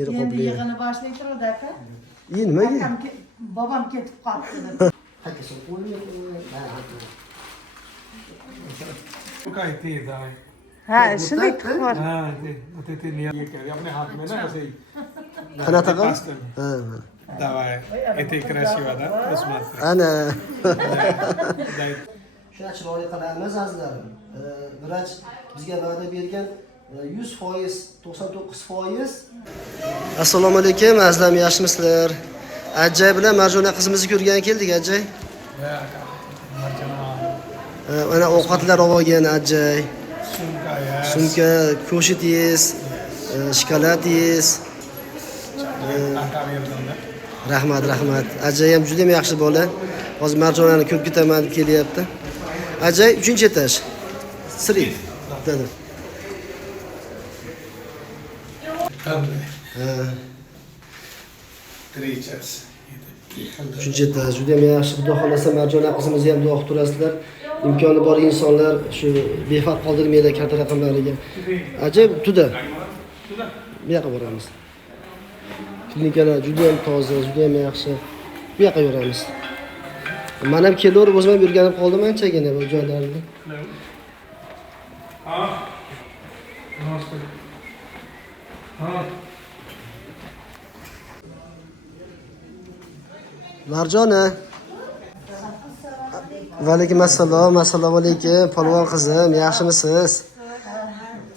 teri Endi qoplaydi. yig'ini boshlaydi turadi aka. Nimaga? Bobom ketib qoldi. Hakka qo'ymaydi. कहती है दाई Ha, shunday bor. हाँ जी होते लिया ये कह रहे अपने हाथ में ना ऐसे ही Qanaqa qil? पास Ha. दवा है ये क्रैशी वाला उसमें Ana. दाई Shuna chiroyli qilamiz azizlarim. Vrach bizga va'da bergan 100%, 99%. Assalomu alaykum, azizlarim, yaxshimisizlar? Ajay bilan Marjona qizimizni ko'rgan keldik, Ajay. Mana ovqatlar olgan Ajay. सुनका है Sumka, ko'shit yez, shokolad yez. काका भी होता Rahmat, rahmat. Ajay ham juda yaxshi bola. Hozir Marjonani ko'rib ketaman deb kelyapti. Ajay 3-etaj. Siri. Dedi. Ha. Teachers 3-etaj. Juda ham yaxshi. Xudo xolasa Marjona qizimizni ham duo qilib turasizlar. Imkoni bor insonlar shu befarq qoldirmaydi katta raqamlariga. Ajay tuda. Bu yoqqa boramiz. Klinikalar juda ham toza, juda ham yaxshi. Bu yoqqa yuramiz. Men ham kelaverib o'zim ham yurganib qoldim anchagina bu joylarda. हाँ नमस्ते हाँ Marjona. Va alaykum assalom. Assalomu alaykum. Polvon qizim, yaxshimisiz?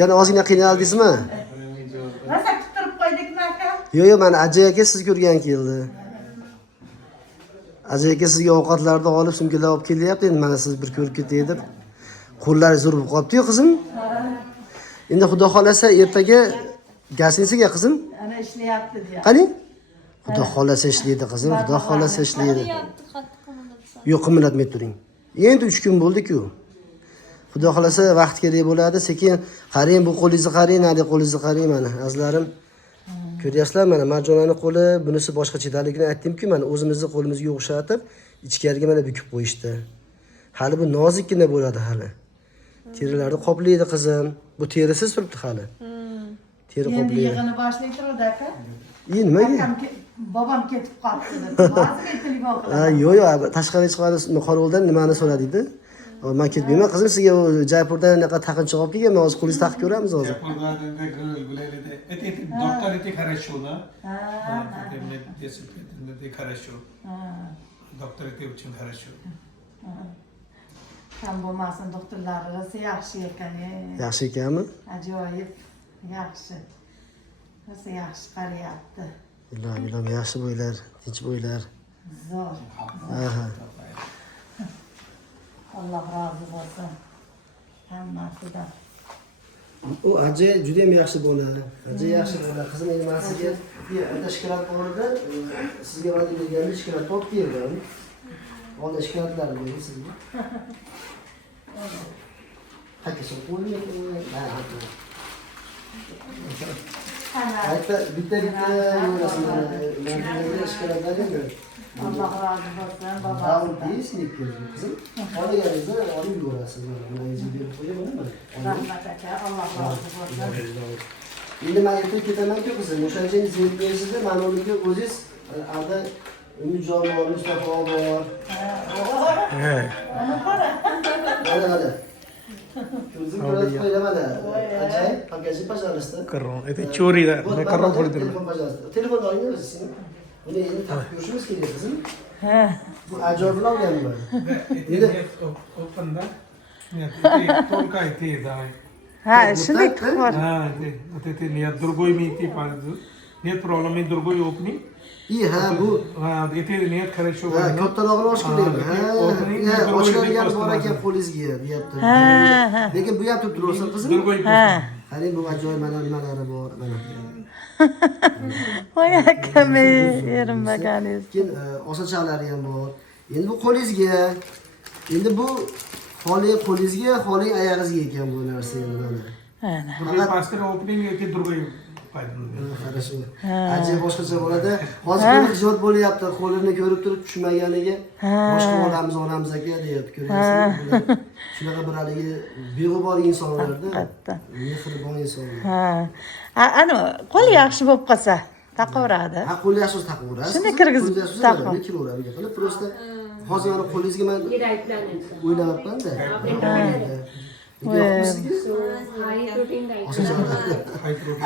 Yana ozgina qiynaldingizmi? Rosa tuttirib qo'ydikmi aka? Yo'q, men Ajay aka sizni ko'rgan keldi. Ajay aka sizga ovqatlarni olib, sumkalar olib kelyapti. Endi mana siz bir ko'rib ketay deb. Qo'llaringiz zo'r bo'lib qolibdi-yu, qizim. Endi xudo xolasa ertaga gasinsiga qizim. Ana ishlayapti deyapti. Qani? Xudo xolasa ishlaydi qizim, xudo xolasa ishlaydi. Yo'q, qimmatmay turing. Endi 3 kun bo'ldi-ku. Xudo xolasa vaqt kerak bo'ladi. Sekin qarang, bu qo'lingizni qarang, nari qo'lingizni qarang mana, azizlarim. Ko'ryapsizlar mana Marjonaning qo'li, bunisi boshqa chetaligini aytdim-ku, mana o'zimizni qo'limizga o'xshatib, ichkariga mana bukib qo'yishdi. Hali bu nozikkina bo'ladi hali. Terilarni qoplaydi qizim. Bu terisiz turibdi hali. Teri Endi qoplaydi. yig'ini boshlaydi turadi aka. Nimaga? Bobom ketib qoldi. Hozir telefon Ha, qilaman. yo'q, tashqariga chiqadi, Qorovuldan nimani so'radingda? Men ketmayman, qizim sizga Jaipurdan anaqa taqinchoq olib kelganman, hozir qo'lingizni taqib ko'ramiz hozir. Doctor इतने хорошо ना Ha, मैं जैसे хорошо доктор это очень хорошо Ham bo'lmasin, doktorlar rosa yaxshi ekan. Yaxshi ekanmi? Ajoyib yaxshi. Rosa yaxshi qarayapti. Ilohim, yaxshi bo'ylar, tinch bo'ylar. Zo'r. Aha. Alloh rozi bo'lsin. Hammasidan. U Ajay juda ham yaxshi bola. Ajay yaxshi bola. Qizim endi men sizga bitta shokolad borida, sizga va'da berganimda shokolad olib keldim. Ola shokoladlarni berdim sizga. Hakka qo'ymaydi. Bitta yo'lasinlar. Shokoladlarni Alloh rozi bo'lsin. Baba Bobom. deysiz kızım. Olganingizda olib yuborasiz. Mana yozib berib qo'yaman. Rahmat aka. Alloh rozi bo'lsin. Endi men ertaga ketaman-ku qizim. O'shancha zerikmaysizda, mana ularga o'zingiz alda Umidjon bor, Mustafa bor. Ana qara. Mana. Ko'zim ko'rib qo'yamada. Ajay, pagajni пожалуйста. कर रहा हूँ ये चोरी है मैं कर रहा हूँ थोड़ी देर में Telefon пожалуйста. Telefon oling sizin. Buni endi taqib ko'rishimiz kerak qizim. Ha. Bu ajoyib bilan olganman. Open दा ये तोल का इतने दाई Ha, shunday bor. हाँ ये ते नियत दुर्गोई में इतनी पार नियत प्रॉब्लम में दुर्गोई ओपनिंग İyi ha bu. हाँ ये ते नियत хорошо Ha, kattalog'ini ochish kerak. Ha, ochiladigan bor ekan qo'lingizga, deyapti. Ha. Lekin bu ham turib tursin qizim. दुर्गोई Ha. Qarang, bu ajoyib mana nimalari bor, mana. Voy akam, erinmaganingiz. Keyin osachaqlari ham bor. Endi bu qo'lingizga. Endi bu qo'lingizga, oyog'ingizga ekan bu narsa endi mana. Ana. दुर्गोई पास कर ओपनिंग ये दुर्गोई foydalanadi. Хорошо. Ajib boshqacha bo'ladi. Hozir ko'p ijod bo'lyapti. Qo'lini ko'rib turib tushmaganiga boshqa olamiz aka deyapti. Ko'ryapsizmi? Shunaqa bir haligi beg'ubor insonlarda. Mehribon insonlar. Ana qo'li yaxshi bo'lib qolsa taqaveradi. Ha, qo'l yaxshi taqaverasiz. Shuni kirgizib taqaveradi. Kiraveradi. Qilib prosta hozir ana qo'lingizga men o'ylayapman-da.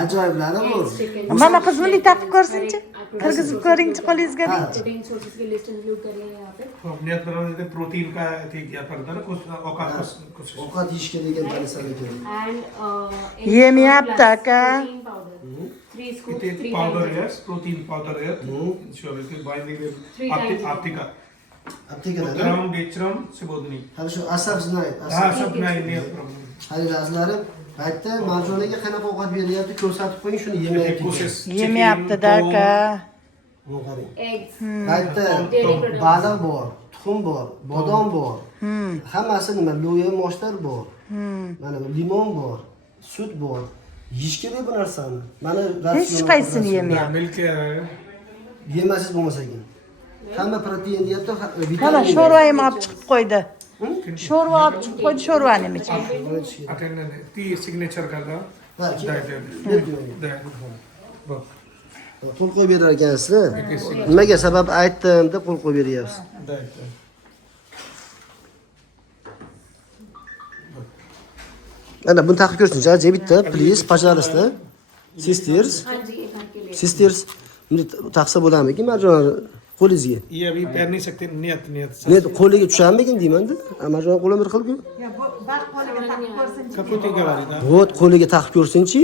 Ajoyiblari bor. Mana qiz buni taqib ko'rsinchi. Kirgizib ko'ringchi qo'lingizga deychi. Niyat bilan protein का ठीक या पर दर कुछ औकात कुछ Ovqat yeyishga degan tanisan ekan. Yemayapti aka. इतने पाउडर है protein powder है इंश्योर के बाइंडिंग आपका Aptekada. ग्राम डेचरम से बोलनी Хорошо, asab знает. हाँ सब नहीं नहीं problem Hali azlarim aytdi, marjonaga qanaqa ovqat beryapti, ko'rsatib qo'ying, shuni yemayapti. Yemayapti-da aka. Buni qarang. Aytdi, baliq bor, tuxum bor, bodom bor. Hammasi nima? Lo'ya moshlar bor. Mana bu limon bor, sut bor. Yeyish kerak bu narsani. Mana Hech qaysini yemayapti. Milk Yemasiz bo'lmasa keyin. Hamma protein deyapti, Mana vitamin. sho'rvayim olib chiqib qo'ydi. Sho'rva olib chiqib qo'ydi, sho'rvani ichib. Attend ती सिग्नेचर कर दो Ha, that qo'l qo'yib berar ekansiz. Nimaga sabab aytdim deb qo'l qo'yib beryapsiz. Ana buni taqib ko'rsinchi, ajib bitta, please, пожалуйста. Sisters. Sisters. Buni taqsa bo'ladimi marjon qo'lingizga? ये अभी पहन नहीं सकते नियत नियत Ne qo'liga tushanmikin deyman-da. Marjon qo'lim bir xil-ku. कपूती के बारे में Вот qo'liga taqib ko'rsinchi,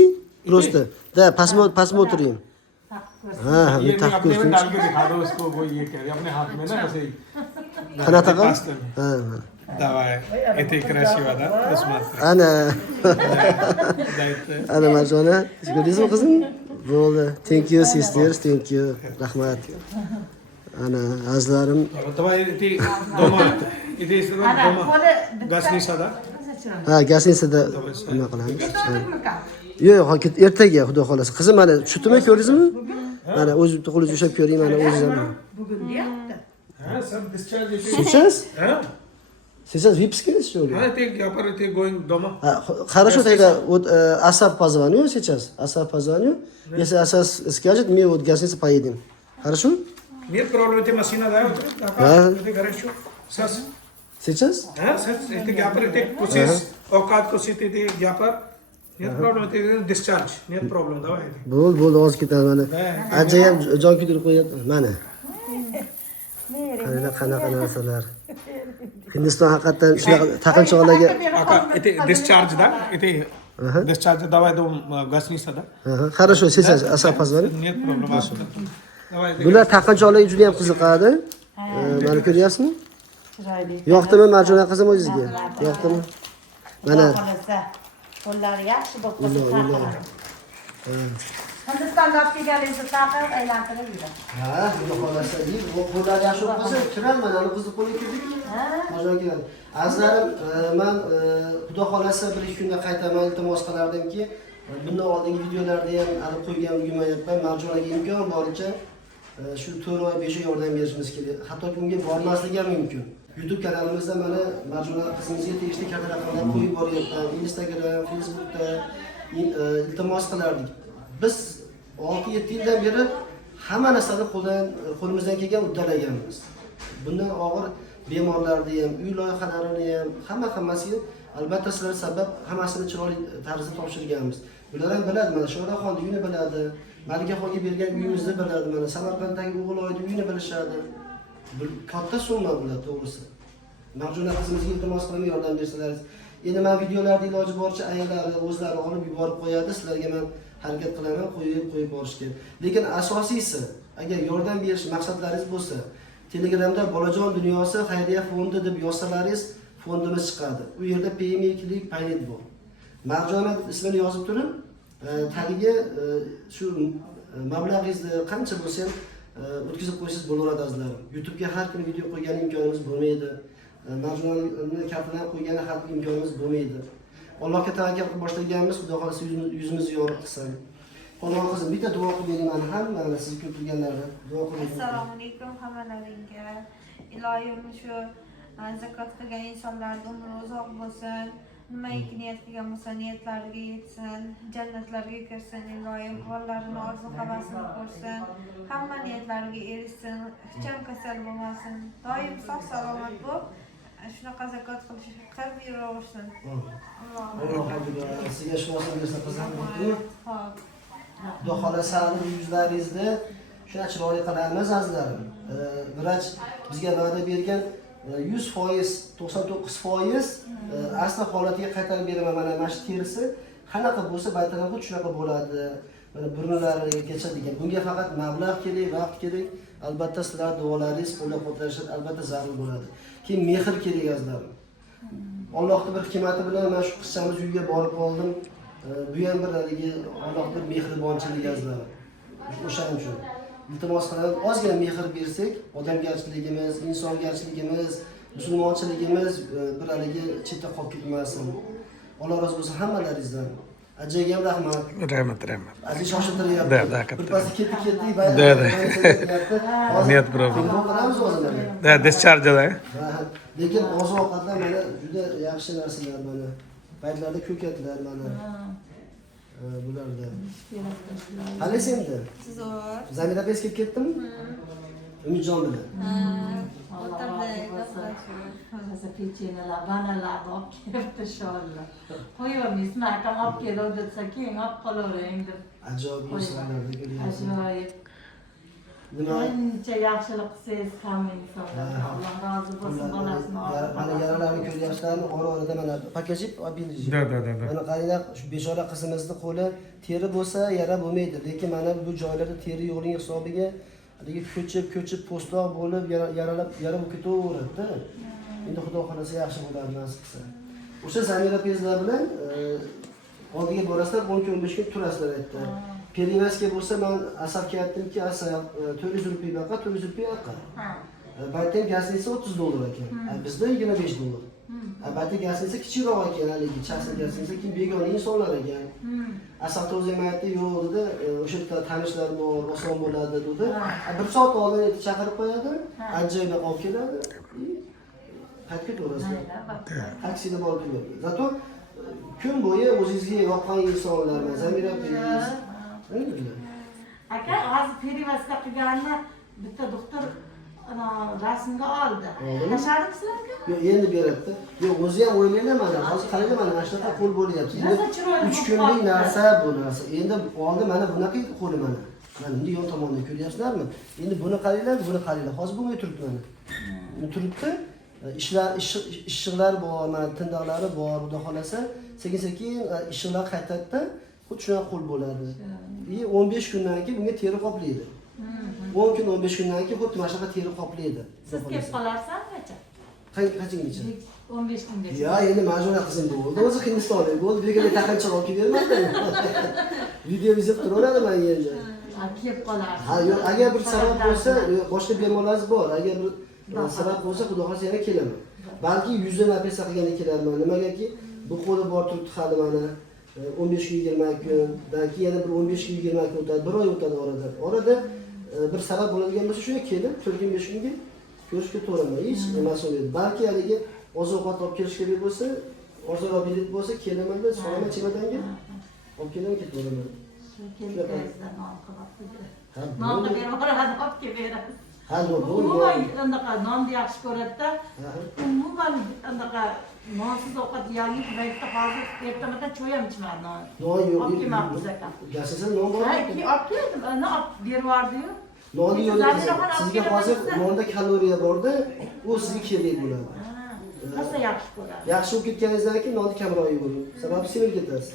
просто. Da, pasma o'tiring. Ha, buni ये taqib अपने में ko'rsinchi. डाल के दिखा दो उसको वो ये कह रहे अपने हाथ में ना ऐसे ही Qanaqa taqam? Ha. दवा है इतने क्रैश हुआ था उसमें Ana. दायित्व Ana marjona, ko'rdingizmi qizim? Bo'ldi. Thank you sisters, thank you. Rahmat. Ana, azlarim. दवा इतनी दोमा इतने इस दोमा गस नहीं सदा Ha, gasinsada nima qilamiz? Yo'q, hokit ertaga xudo xolasa. Qizim, mana chutimi ko'rdingizmi? Mana o'z qo'lingizni ushlab ko'ring, mana o'zingizdan. हाँ सब डिस्चार्ज Сейчас? हाँ Сейчас выписка что ли? हाँ इतने यहाँ पर इतने गोइंग दोमा Хорошо, тогда вот Асап позвоню сейчас. Асап позвоню. Если Асап скажет, мы вот гостиницу поедем. Хорошо? нет प्रॉब्लम इतने मशीन आया हाँ। इतने घर शो सस Сейчас? हाँ सच इतने यहाँ पर इतने कोशिश औकात कोशिश इतने यहाँ पर нет प्रॉब्लम इतने डिस्चार्ज нет प्रॉब्लम दवा है Bo'ldi, hozir ketaman mana. Ajja ham jon kuydirib qo'yapti. Mana. Qanaqa narsalar. Hindiston haqiqatan shunaqa taqinchoqlarga. आका इतने डिस्चार्ज दा इतने डिस्चार्ज दवा है तो गस नहीं सदा Хорошо, сейчас Asap позвоню. нет प्रॉब्लम दवा है Bular taqinchoqlarga juda ham qiziqadi. Mana ko'ryapsizmi? Chiroyli. Yoqdimi marjona qizim o'zingizga? Yoqdimi? Mana Qo'llari yaxshi bo'lib qolsa taqaveradi. Hindistonga olib kelganingizni taqib aylantirib yuradi. ha, xudo xolasa deyib, bu qo'llar yaxshi bo'lib qolsa kiraman, ana qizni qo'liga kirdik. Marjon keladi. Azlarim, men xudo xolasa bir ikki kunda qaytaman, iltimos qilardimki, bundan oldingi videolarda ham olib qo'ygan ulgurmayapman. Marjonaga imkon boricha shu 4 oy 5 oy yordam berishimiz kerak. Hattoki unga bormasligi ham mumkin. YouTube kanalimizda mana Marjona qizimizga tegishli katta raqamlar qo'yib boryapman. Instagram, Facebookda iltimos qilardik. Biz 6-7 yildan beri hamma narsani qo'limizdan kelgan uddalaganmiz. Bundan og'ir bemorlarni ham, uy loyihalarini ham hammasiga albatta sizlar sabab hammasini chiroyli tarzda topshirganmiz. Ular ham biladi, mana Sho'raxon uyini biladi, Malikaxonga bergan uyimizni biladi, mana Samarqanddagi O'g'iloyni uyini bilishadi. Katta summa bular to'g'risi. Marjona qizimizga iltimos qilaman yordam bersalaringiz. Endi men videolarda iloji boricha ayollarni o'zlari olib yuborib qo'yadi, sizlarga men harakat qilaman qo'yib borishga. Lekin asosiysi, agar yordam berish maqsadlaringiz bo'lsa, Telegramda Bolajon dunyosi xayriya fondi deb yozsalaringiz, fondimiz chiqadi. U yerda PMI Click Paynet bor. Marjona ismini yozib turib, tagiga shu mablag'ingizni qancha bo'lsa o'tkazib qo'ysangiz bo'laveradi azizlarim. YouTube'ga har kuni video qo'ygan imkonimiz bo'lmaydi. Marjonani kartadan qo'ygan har kuni imkonimiz bo'lmaydi. Allohga tavakkal qilib boshlaganmiz, Xudo xolasa yuzimizni yorug' qilsin. Xudo qilsin, bitta duo qilib bering mana hamma siz ko'p turganlardan. Duo qilib bering. Assalomu alaykum hammalaringga. Iloyim shu zakot qilgan insonlarga umri uzoq bo'lsin. Nimaiki niyat qilgan bo'lsa niyatlariga yetsin, jannatlarga kirsin. Iloyim qo'llarini orzu havasini ko'rsin. Hamma niyatlariga erishsin, hech ham kasal bo'lmasin. Doim sog' salomat bo'lib shunaqa zakot qilib yuraversin. Alloh sizga shifosini bersin qizim. Xo'p. Xudo xolasa yuzlaringizni shuna chiroyli qilamiz azizlarim. Vrach bizga va'da bergan 100%, 99% asli holatiga qaytarib beraman. Mana shu terisi qanaqa bo'lsa baytadan xuddi shunaqa bo'ladi. Mana burunlarigacha degan. Bunga faqat mablag' kerak, vaqt kerak. Albatta sizlar duolaringiz, qo'llab-quvvatlashingiz albatta zarur bo'ladi. Keyin mehr kerak azizlarim. Allohning bir hikmati bilan mana shu qizchamiz uyga borib qoldim. Bu ham bir haligi Allohning mehribonchiligi azizlarim. O'shaning uchun iltimos qilaman, ozgina mehr bersak, odamgarchiligimiz, insongarchiligimiz, musulmonchiligimiz bir haligi chetda qolib ketmasin. Alloh rozi bo'lsin hammalaringizdan. Ajaga ham rahmat. Rahmat. Aziz shoshiltiryapti. Da, bir pas ketdik. Niyat problem. Qilamiz hozir. Da, discharge da. Lekin oziq-ovqatlar mana juda yaxshi narsalar mana. Baytlarda ko'katlar mana. Bularda. Qalay endi? Zo'r. Zamira pes kelib ketdimi? Umidjon bilan. Hozir pechenilar, banalar olib kelibdi sho'rlar. Qo'yamiz, makam olib kelib desa, keyin olib qolavering deb. Ajoyib insonlarni ko'ryapsiz. Ajoyib. Nima? Qancha yaxshilik qilsangiz ham insonlar. Alloh rozi bo'lsin, bolasini Mana yaralarni ko'ryapsizlarmi? Ora-orada mana pakajib olib berdik. Da. Mana qaranglar, shu bechora qizimizning qo'li teri bo'lsa yara bo'lmaydi, lekin mana bu joylarda teri yo'qligi hisobiga haligi ko'chib po'stoq bo'lib yara bo'lib ketaveradi-da. Endi Xudo xolasa yaxshi bo'ladi nasib qilsa. O'sha Zamira pezlar bilan oldiga borasizlar, 10 kun 15 kun turasizlar aytdi. Perivasga bo'lsa men asabga aytdimki, asab 400 rupiy baqa, 400 rupiy aqa. Baytdan gaznisi $30 ekan. Bizda $25. Albatta gaznisi kichikroq ekan, haligi chasni gaznisi keyin begona insonlar ekan. Asab o'zim aytdi, yo'q dedi, o'sha yerda tanishlar bor, oson bo'ladi dedi. 1 soat oldin chaqirib qo'yadi, anjayga olib keladi. Qaytib ketaverasiz. Taksida borib yuradi. Zato kun bo'yi o'zingizga yoqqan insonlar, Zamira peyiz. Aka, hozir perivazga qilganini bitta doktor rasmga oldi. Tashladimi sizlarga? Yo'q, endi beradi. Yo'q, o'zi ham o'ylayman mana, hozir qarayman mana shunaqa qo'l bo'lyapti. Endi 3 kunlik narsa bu narsa. Endi oldi mana bunaqa qo'li mana. Mana endi yon tomondan ko'ryapsizlarmi? Endi buni qaranglar, buni qaranglar. Hozir bunga turibdi mana. Bu turibdi. Ishchiqlar bor, mana tindoqlari bor, xudo xolasa, sekin-sekin ishchiqlar qaytadi-da, xuddi shunaqa qo'l bo'ladi. 15 kundan keyin bunga teri qoplaydi. 10 kun 15 kundan keyin xuddi mana shunaqa teri qoplaydi. Siz kelib qolarsanmi? Qachongacha? 15 kungacha. Ya, endi majbur qizim bo'ldi. O'zi Hindistonda bo'ldi. Birga taqinchoq olib bermadi. Video izlab turaveradi menga endi. Kelib qolarsiz. Ha, yo'q, agar bir sabab bo'lsa, boshqa bemorlarimiz bor. Agar bir sabab bo'lsa, xudo xolasa yana kelaman. Balki 100 dan operatsiya qilganda kelarman. Nimagaki, bu qo'li bor turibdi hali mana 15 kun 20 kun, balki yana bir 15 kun 20 kun o'tadi, 1 oy o'tadi orada bir sabab bo'ladigan bo'lsa, shunga kelib 4-5 kunga ko'rishga to'g'rimi? Hech emas bo'ladi. Balki haligi oziq-ovqat olib kelish kerak bo'lsa, ozroq bilet bo'lsa, kelaman-da, solaman chemadanga. Olib kelaman, ketaman. Kelganingizda non qilib. Nonni berib oladi, olib kelib beradi. Ha, bu umuman anaqa nonni yaxshi ko'radi-da. Umuman anaqa nonsiz ovqat yeyolmaydi. Baytda hozir ertamadan choy ham ichmadi non. Non yo'q. Olib kelmabmiz aka. Gazetda non bor. Ha, olib keldim. Ana olib berib yubordi-yu. Nonni yo'q. Sizga hozir nonda kaloriya bor-da, u sizga kerak bo'ladi. Nasa yaxshi ko'radi. Yaxshi bo'lib ketganingizdan keyin nonni kamroq yeying. Sababi semirib ketasiz.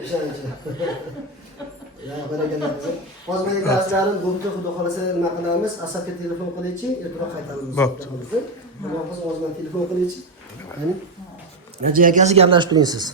O'shaning uchun. Ya, barakalloh. Hozir men darslarim bo'yicha xudo xolasa nima qilamiz? Asabga telefon qilaychi, ertaroq qaytaramiz. Xudo xolasa o'zimdan telefon qilaychi. Mana Najiya akasi gaplashib turing siz.